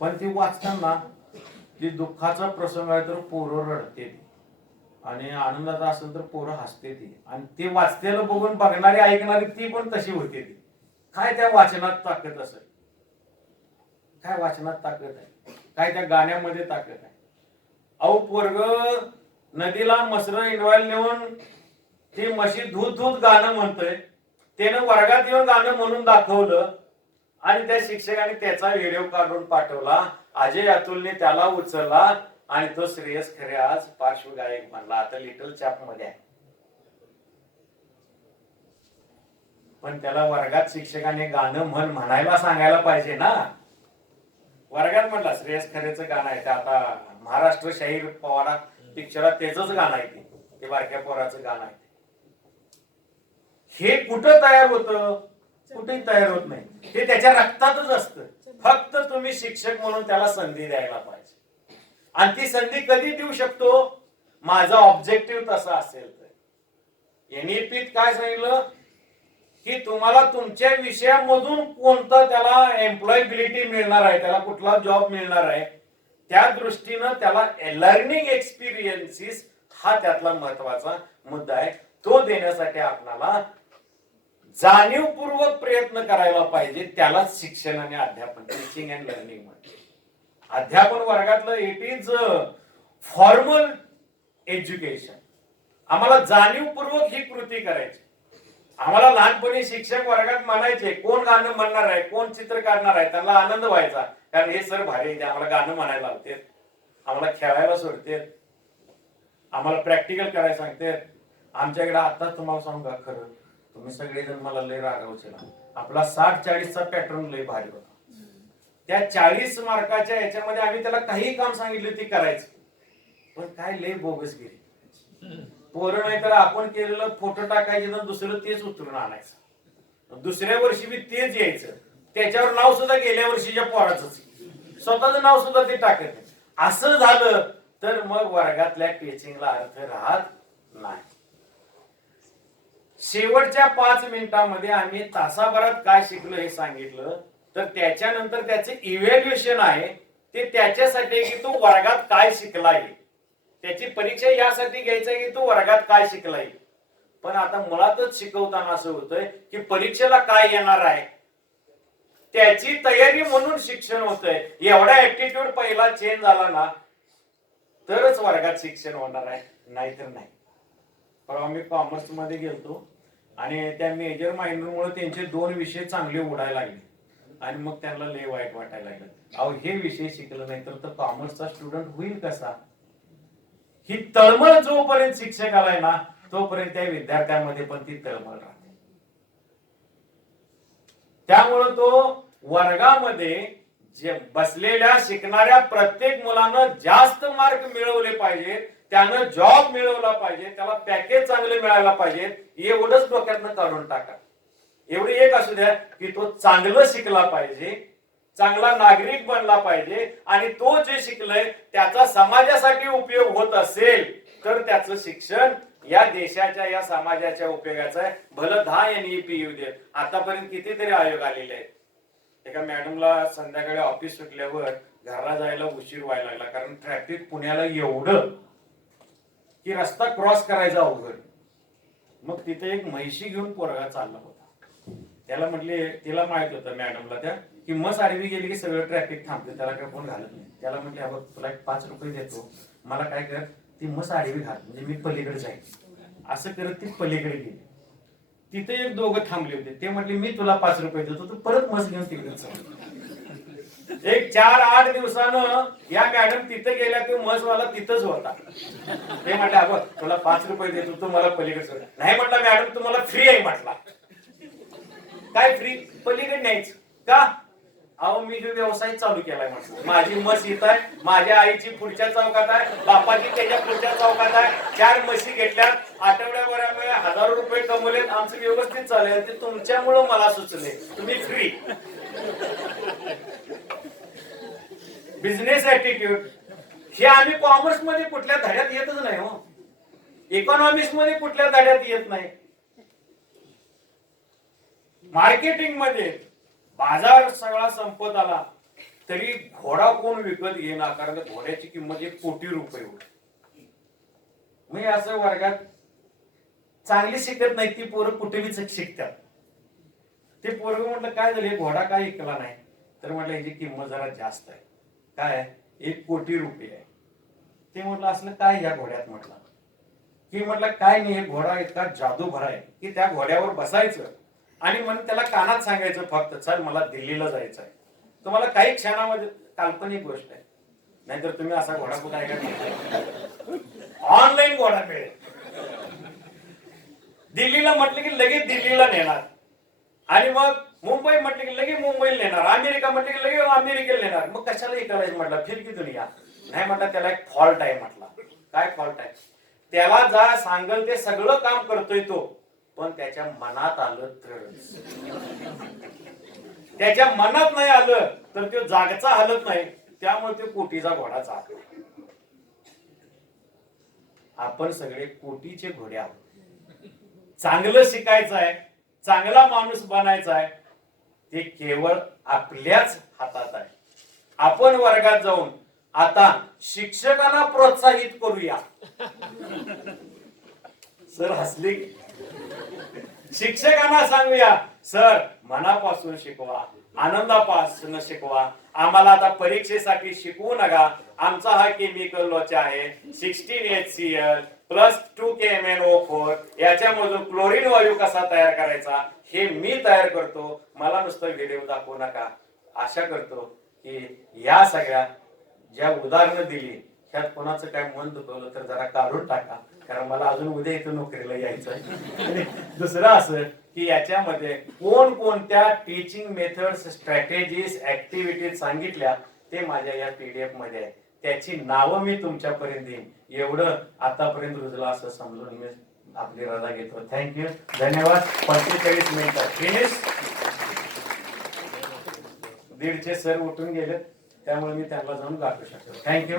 पण ती वाचताना ती दुःखाचा प्रसंग आहे तर पोरं रडते आणि आनंदाचा असेल तर पोरं हसते ती, आणि ते वाचतेलं बघून बघणारी ऐकणारी ती पण तशी होते ती. काय त्या वाचनात ताकद असेल, काय वाचनात ताकद आहे, काय त्या गाण्यामध्ये ताकद आहे. अहो पोरग नदीला मसर इनवायला नेऊन ती म्हशी धूत धूत गाणं म्हणतोय, त्यानं वर्गात येऊन गाणं म्हणून दाखवलं आणि त्या शिक्षकाने त्याचा व्हिडिओ काढून पाठवला. अजय अतुलने त्याला उचलला आणि तो श्रेयस खरे आज पार्श्वगायक म्हणला. आता लिटल चॅप मध्ये आहे, पण त्याला वर्गात शिक्षकाने गाणं म्हणायला सांगायला पाहिजे ना. वर्गात म्हटला श्रेयस खरेचं गाणं आहे, ते आता महाराष्ट्र शाहीर पवारा पिक्चरात त्याचंच गाणं आहे, ते बारक्या पोराचं गाणं आहे. हे कुठं तयार होतं? कुठेही तयार होत नाही, ते त्याच्या रक्तातच असतं. फक्त तुम्ही शिक्षक म्हणून त्याला संधी द्यायला पाहिजे. आणि ती संधी कधी देऊ शकतो? माझा ऑब्जेक्टिव्ह तसा असेल तर. एनईपीत काय सांगितलं की तुम्हाला तुमच्या विषयामधून कोणतं त्याला एम्प्लॉयबिलिटी मिळणार आहे, त्याला कुठला जॉब मिळणार आहे, त्या दृष्टीनं त्याला लर्निंग एक्सपिरियन्सेस हा त्यातला महत्वाचा मुद्दा आहे. तो देण्यासाठी आपल्याला जाणीवपूर्वक प्रयत्न करायला पाहिजे. त्यालाच शिक्षण आणि अध्यापन, टीचिंग अँड लर्निंग म्हणतात. अध्यापन वर्गातलं इट इज फॉर्मल एज्युकेशन. आम्हाला जाणीवपूर्वक ही कृती करायची. आम्हाला लहानपणी शिक्षक वर्गात म्हणायचे कोण गाणं म्हणणार आहे, कोण चित्र काढणार आहे, त्यांना आनंद व्हायचा. कारण हे सर भारी आहे, आम्हाला गाणं म्हणायला लावते, आम्हाला खेळायला सोडते, आम्हाला प्रॅक्टिकल करायला सांगते. आमच्याकडे आता तुम्हाला सांगू का खरं, तुम्ही सगळेजण मला लय रागवशील, आपला 60-40चा पॅटर्न लय भारी होता. त्या 40 मार्काच्या याच्यामध्ये आम्ही त्याला काही काम सांगितलं ते करायचं, पण काय लय बोगसगिरी. पोरं नाही तर आपण केलेलं फोटो टाकायचे तर दुसरं तेच उतरून आणायचं, दुसऱ्या वर्षी बी तेच यायचं, त्याच्यावर नाव सुद्धा गेल्या वर्षीच्या पोराचंच, स्वतःच नाव सुद्धा ते टाकत नाही. असं झालं तर मग वर्गातल्या टीचिंगला अर्थ राहत नाही. शेवटच्या 5 मिनिटांमध्ये आम्ही तासाभरात काय शिकलो हे सांगितलं, तर त्याच्यानंतर त्याचे इव्हॅल्युएशन आहे ते त्याच्यासाठी की तो वर्गात काय शिकलाय. त्याची परीक्षा यासाठी घ्यायची की तो वर्गात काय शिकलाय. पण आता मुळातच शिकवताना असं होतंय की परीक्षेला काय येणार आहे त्याची तयारी म्हणून शिक्षण होतंय. एवढा ऍटिट्यूड पहिला चेंज झाला ना तरच वर्गात शिक्षण होणार आहे, नाहीतर नाही. परवा मी कॉमर्स मध्ये गेलतो आणि त्या मेजर मायनरमुळे त्यांचे 2 विषय चांगले उडायला लागले आणि मग त्यांना लय वाईट वाटायला लागलं. अहो हे विषय शिकलं नाही तर कॉमर्सचा स्टुडंट होईल कसा. ही तळमळ जोपर्यंत शिक्षकाला आहे ना तोपर्यंत त्या विद्यार्थ्यांमध्ये पण ती तळमळ राहते. त्यामुळे तो वर्गामध्ये जे बसलेल्या शिकणाऱ्या प्रत्येक मुलानं जास्त मार्क मिळवले पाहिजेत, त्यानं जॉब मिळवला पाहिजे, त्याला पॅकेज चांगले मिळायला पाहिजे, एवढंच डोक्यातनं काढून टाका. एवढी एक असू द्या की तो चांगलं शिकला पाहिजे, चांगला नागरिक बनला पाहिजे आणि तो जे शिकलाय त्याचा समाजासाठी उपयोग होत असेल तर त्याचं शिक्षण या देशाच्या या समाजाच्या उपयोगाचं आहे. भलं 10 एनईपी येऊ देत. आतापर्यंत कितीतरी आयोग आलेले आहेत. एका मॅडमला संध्याकाळी ऑफिस सुटल्यावर घरला जायला उशीर व्हायला लागला, कारण ट्रॅफिक पुण्याला एवढं की रस्ता क्रॉस करायचा अवघड. मग तिथे एक म्हैशी घेऊन पोरगा चालला होता. त्याला म्हटले, तिला माहित होतं मॅडमला त्या की मस आडवी गेली की सगळं ट्रॅफिक थांबते, त्याला काय कोण घालत नाही. त्याला म्हटले अगं तुला 5 रुपये देतो, मला काय कर ती मस आडवी घाल म्हणजे मी पलीकडे जाईल. असं करत ती पलीकडे गेली. तिथे एक दोघं थांबले होते. ते म्हटले मी तुला 5 रुपये देतो, तू परत मस घेऊन तिकडे चाल. एक 4-8 दिवसानं या मॅडम तिथे गेल्या की मसवाला तिथंच होता. ते म्हटलं अगं तुला 5 रुपये देतो, तू मला पलीकडे सोड. नाही म्हटलं मॅडम तुम्हाला फ्री आहे म्हटला. काय फ्री? पलीकडे न्यायचं का? अहो मी जो व्यवसाय चालू केलाय म्हटलं, माझी मस इथं आहे, माझ्या आईची पुढच्या चौकात आहे, बापाची त्याच्या पुढच्या चौकात आहे, 4 म्हशी घेतल्यात, आठवड्याभरामुळे 1000 रुपये कमवलेत, आमचं व्यवस्थित चालेल. ते तुमच्यामुळं मला सुचले, तुम्ही फ्री. बिझनेस ऍटिट्यूड हे आम्ही कॉमर्स मध्ये कुठल्या धड्यात येतच नाही हो, इकॉनॉमिक्स मध्ये कुठल्या धड्यात येत नाही. मार्केटिंग मध्ये बाजार सगळा संपत आला तरी घोडा कोण विकत घेणार, कारण घोड्याची किंमत 1 कोटी रुपये होती. मी असं वर्गात चांगली शिकत नाही ती पोरं कुठेही शिकतात. ते पोरग म्हटलं काय झाले, घोडा काय विकला नाही, तर म्हटलं याची किंमत जरा जास्त आहे. काय 1 कोटी रुपये आहे. ते म्हटलं असलं काय या घोड्यात, म्हटलं की म्हटलं काय नाही, हे घोडा इतका जादूभर आहे की त्या घोड्यावर बसायचं आणि म्हणून त्याला कानात सांगायचं फक्त, चल मला दिल्लीला जायचं आहे. तुम्हाला काही क्षणामध्ये, काल्पनिक गोष्ट आहे, नाहीतर तुम्ही असा घोडा कुठे आहे का, ऑनलाईन घोडा मिळेल. दिल्लीला म्हटलं की लगेच दिल्लीला नेणार, आणि मग मुंबई म्हटलं की लगेच मुंबईला नेणार, अमेरिका म्हटलं की लगेच अमेरिकेला नेणार. मग कशाला हे करायचं म्हटलं, फिरकी दुनिया नाही. म्हटलं त्याला एक फॉल्ट आहे. म्हटलं काय फॉल्ट आहे, त्याला जा सांगल ते सगळं काम करतोय तो, पण त्याच्या मनात आलं तरच. त्याच्या मनात नाही आलं तर तो जागचा हलत नाही, त्यामुळे तो कोटीचा घोडा जाग. आपण सगळे कोटीचे घोडे आहोत. चांगलं शिकायचं आहे, चांगला माणूस बनायचा आहे, ते केवळ आपल्याच हातात आहे. आपण वर्गात जाऊन आता शिक्षकांना प्रोत्साहित करूया. सर हसले. शिक्षकांना सांगूया, सर मनापासून शिकवा, आनंदापासून शिकवा, आम्हाला आता परीक्षेसाठी शिकवू नका. आमचा हा केमिकल लोचा आहे, 16HCl प्लस 2KMnO4, याच्यामधून क्लोरीन वायू कसा तयार करायचा हे मी तयार करतो, मला नुसतं व्हिडिओ दाखवू नका. आशा करतो की या सगळ्या ज्या उदाहरणं दिली त्यात कोणाचं काय मन दुखवलं तर जरा काढून टाका, कारण मला अजून उद्या इथं नोकरीला यायचं. दुसरं असं की याच्यामध्ये कोणकोणत्या टीचिंग मेथड्स, स्ट्रॅटेजीज, ऍक्टिव्हिटीज सांगितल्या ते माझ्या या PDF मध्ये आहे. त्याची नावं मी तुमच्यापर्यंत देईन. एवढं आतापर्यंत रुजलं असं समजून मी आपली रजा घेतो. थँक्यू, धन्यवाद. 45 मिनिटं फिनिश. 1:30 सर उठून गेलेत, त्यामुळे मी त्यांना जाऊन गाठू शकतो. थँक्यू.